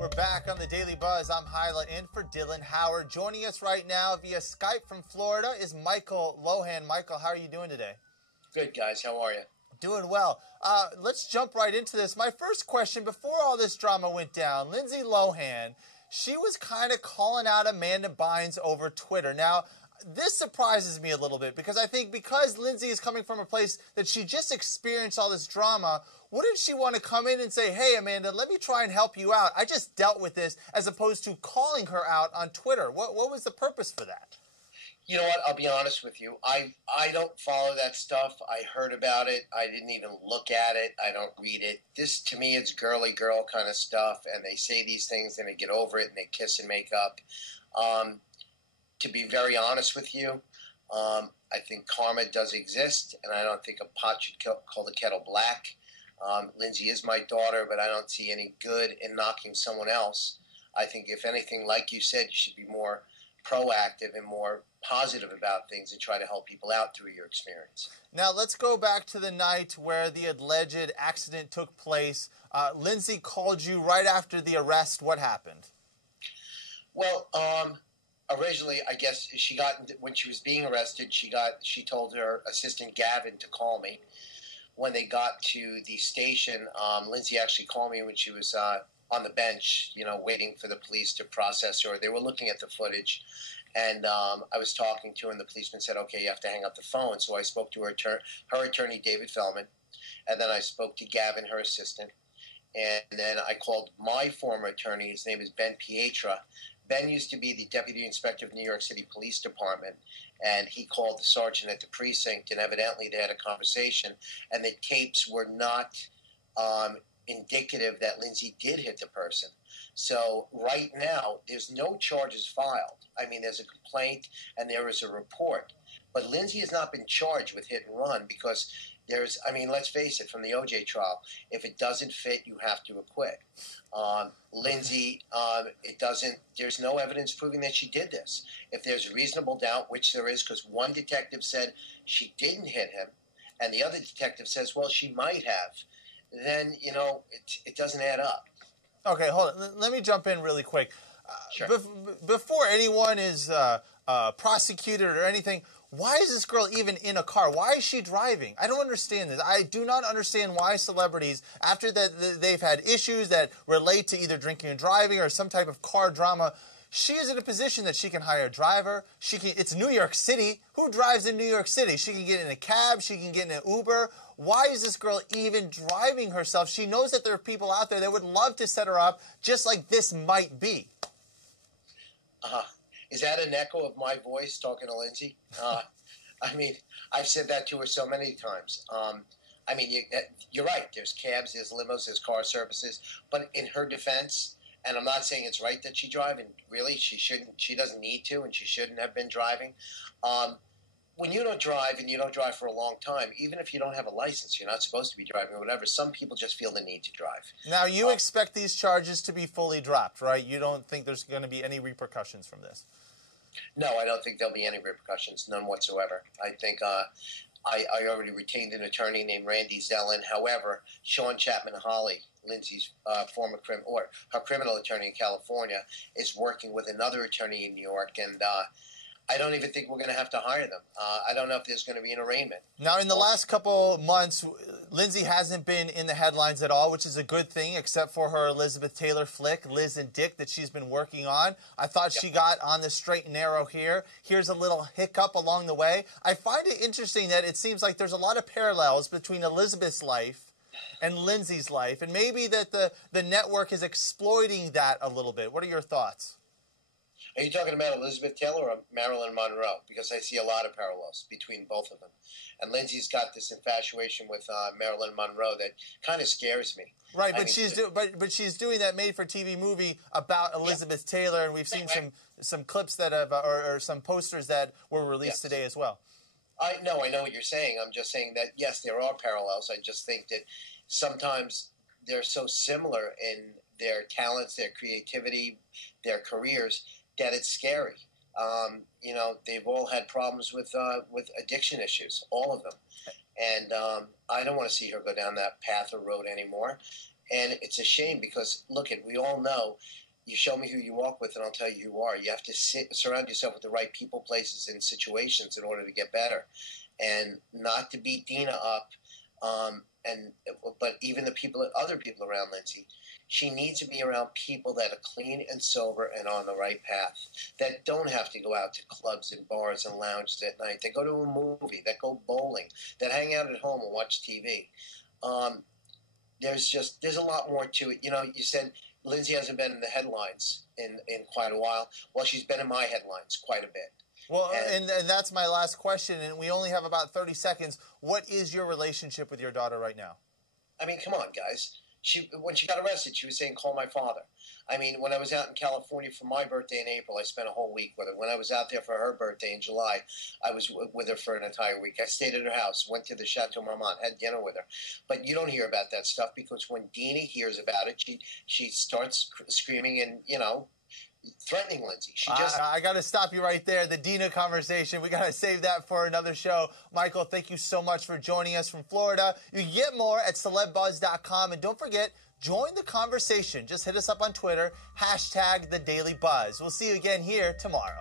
We're back on the Daily Buzz. I'm Hyla in for Dylan Howard. Joining us right now via Skype from Florida is Michael Lohan. Michael, how are you doing today? Good, guys. How are you? Doing well. Let's jump right into this. My first question, before all this drama went down, Lindsay Lohan, she was kind of calling out Amanda Bynes over Twitter. Now, this surprises me a little bit because I think because Lindsay is coming from a place that she just experienced all this drama, wouldn't she want to come in and say, hey, Amanda, let me try and help you out. I just dealt with this, as opposed to calling her out on Twitter. What was the purpose for that? You know what? I'll be honest with you. I don't follow that stuff. I heard about it. I didn't even look at it. I don't read it. This, to me, it's girly girl kind of stuff, and they say these things and they get over it and they kiss and make up. To be very honest with you, I think karma does exist, and I don't think a pot should call the kettle black. Lindsay is my daughter, but I don't see any good in knocking someone else. I think, if anything, like you said, you should be more proactive and more positive about things and try to help people out through your experience. Now, let's go back to the night where the alleged accident took place. Lindsay called you right after the arrest. What happened? Well, originally, I guess when she was being arrested, she told her assistant Gavin to call me. When they got to the station, Lindsay actually called me when she was on the bench, waiting for the police to process her. They were looking at the footage, and I was talking to her, and the policeman said, okay, you have to hang up the phone. So I spoke to her attorney, David Feldman, and then I spoke to Gavin, her assistant, and then I called my former attorney. His name is Ben Pietra. Ben used to be the deputy inspector of New York City Police Department, and he called the sergeant at the precinct, and evidently they had a conversation, and the tapes were not indicative that Lindsay did hit the person. So right now, there's no charges filed. I mean, there's a complaint and there is a report. But Lindsay has not been charged with hit and run because let's face it, from the OJ trial, if it doesn't fit, you have to acquit. Lindsay, there's no evidence proving that she did this. If there's reasonable doubt, which there is, because one detective said she didn't hit him, and the other detective says, well, she might have, then, it doesn't add up. Okay, hold on. Let me jump in really quick. Sure. Before anyone is prosecuted or anything, why is this girl even in a car? Why is she driving? I don't understand this. I do not understand why celebrities, after that they've had issues that relate to either drinking and driving or some type of car drama, she is in a position that she can hire a driver. It's New York City. Who drives in New York City? She can get in a cab. She can get in an Uber. Why is this girl even driving herself? She knows that there are people out there that would love to set her up, just like this might be. Is that an echo of my voice talking to Lindsay? I've said that to her so many times. You're right. There's cabs, there's limos, there's car services. But in her defense, and I'm not saying it's right that she drive, and really she doesn't need to, and she shouldn't have been driving. When you don't drive, and you don't drive for a long time, even if you don't have a license, you're not supposed to be driving or whatever, some people just feel the need to drive. Now, you expect these charges to be fully dropped, right? You don't think there's going to be any repercussions from this? No, I don't think there'll be any repercussions, none whatsoever. I think I already retained an attorney named Randy Zellin. However, Sean Chapman-Holly, Lindsay's her criminal attorney in California, is working with another attorney in New York, and I don't even think we're going to have to hire them. I don't know if there's going to be an arraignment. Now, in the last couple months, Lindsay hasn't been in the headlines at all, which is a good thing, except for her Elizabeth Taylor flick, Liz and Dick, that she's been working on. I thought she got on the straight and narrow here. Here's a little hiccup along the way. I find it interesting that it seems like there's a lot of parallels between Elizabeth's life and Lindsay's life, and maybe that the network is exploiting that a little bit. What are your thoughts? Are you talking about Elizabeth Taylor or Marilyn Monroe? Because I see a lot of parallels between both of them. And Lindsay's got this infatuation with Marilyn Monroe that kind of scares me. Right, but she's doing that made-for-TV movie about Elizabeth Taylor, and we've seen some clips that have or some posters that were released today as well. I know what you're saying. I'm just saying that yes, there are parallels. I just think that sometimes they're so similar in their talents, their creativity, their careers, that it's scary. They've all had problems with addiction issues, all of them. And I don't want to see her go down that path or road anymore. And it's a shame because, look, we all know, you show me who you walk with and I'll tell you who you are. You have to surround yourself with the right people, places, and situations in order to get better. And not to beat Dina up, but even other people around Lindsay, she needs to be around people that are clean and sober and on the right path, that don't have to go out to clubs and bars and lounges at night, that go to a movie, that go bowling, that hang out at home and watch TV. There's a lot more to it. You know, you said Lindsay hasn't been in the headlines in quite a while. Well, she's been in my headlines quite a bit. Well, and that's my last question, and we only have about 30 seconds. What is your relationship with your daughter right now? I mean, come on, guys. When she got arrested, she was saying, call my father. I mean, when I was out in California for my birthday in April, I spent a whole week with her. When I was out there for her birthday in July, I was with her for an entire week. I stayed at her house, went to the Chateau Marmont, had dinner with her. But you don't hear about that stuff because when Dina hears about it, she starts screaming and, you know, threatening Lindsay. I got to stop you right there. The Dina conversation, we got to save that for another show. Michael, thank you so much for joining us from Florida. You can get more at celebbuzz.com. And don't forget, join the conversation. Just hit us up on Twitter, #TheDailyBuzz. We'll see you again here tomorrow.